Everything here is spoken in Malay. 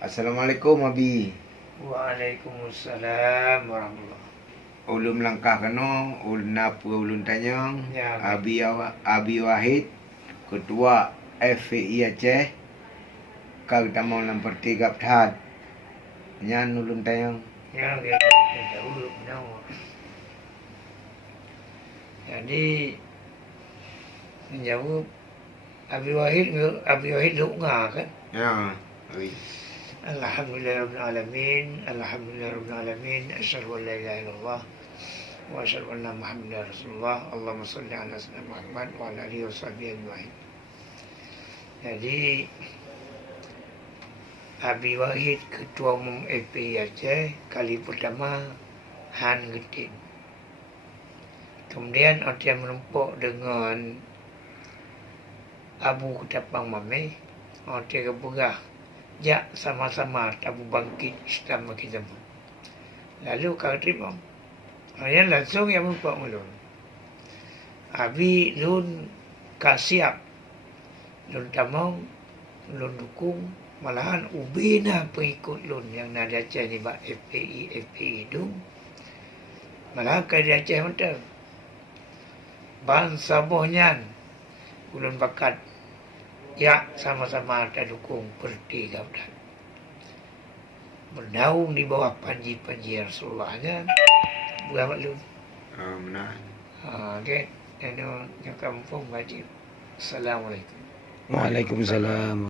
Assalamualaikum Abi. Waalaikumsalam warahmatullahi. Ulun langkah kano, ulun apa ulun tanyong. Ya, Abi Wahid, Ketua FPI Aceh. Kau tamang lamper 3 Pthat. Nyan ulun tanyong. Ya, kita dahulu menawar. Jadi menjawab Abi Wahid doa kan. Ya, Abi. Alhamdulillahirrahmanirrahim. Alhamdulillahirrahmanirrahim. Asyhadu an la ilaha illallah wa asyhadu anna Muhammadar Rasulullah. Allahumma shalli ala sayyidina Muhammad wa ala alihi washabihi ajmain. Jadi Abi Wahid Ketua Umum FPI Aceh kali pertama Han Getin. Kemudian dia menumpuk dengan Abu Ketapang Mameh. Dia keberah. Jak sama-sama tabu bangkit Islam kita. Lalu kau terima. Yang langsung yang menumpuk ulun. Abi lun kasiap. Lun tamang, lun dukung. Malahan ubina pengikut lun yang nak Aceh ni bak FPI itu. Malahan kau di Aceh macam. Bangsa bohnyan ulun bakat ya sama-sama ada dukung berdi gaudan bernaung di bawah panji-panji Rasulullahnya buat lu Benar. okay. Yang kampung wajib. Assalamualaikum. Waalaikumsalam.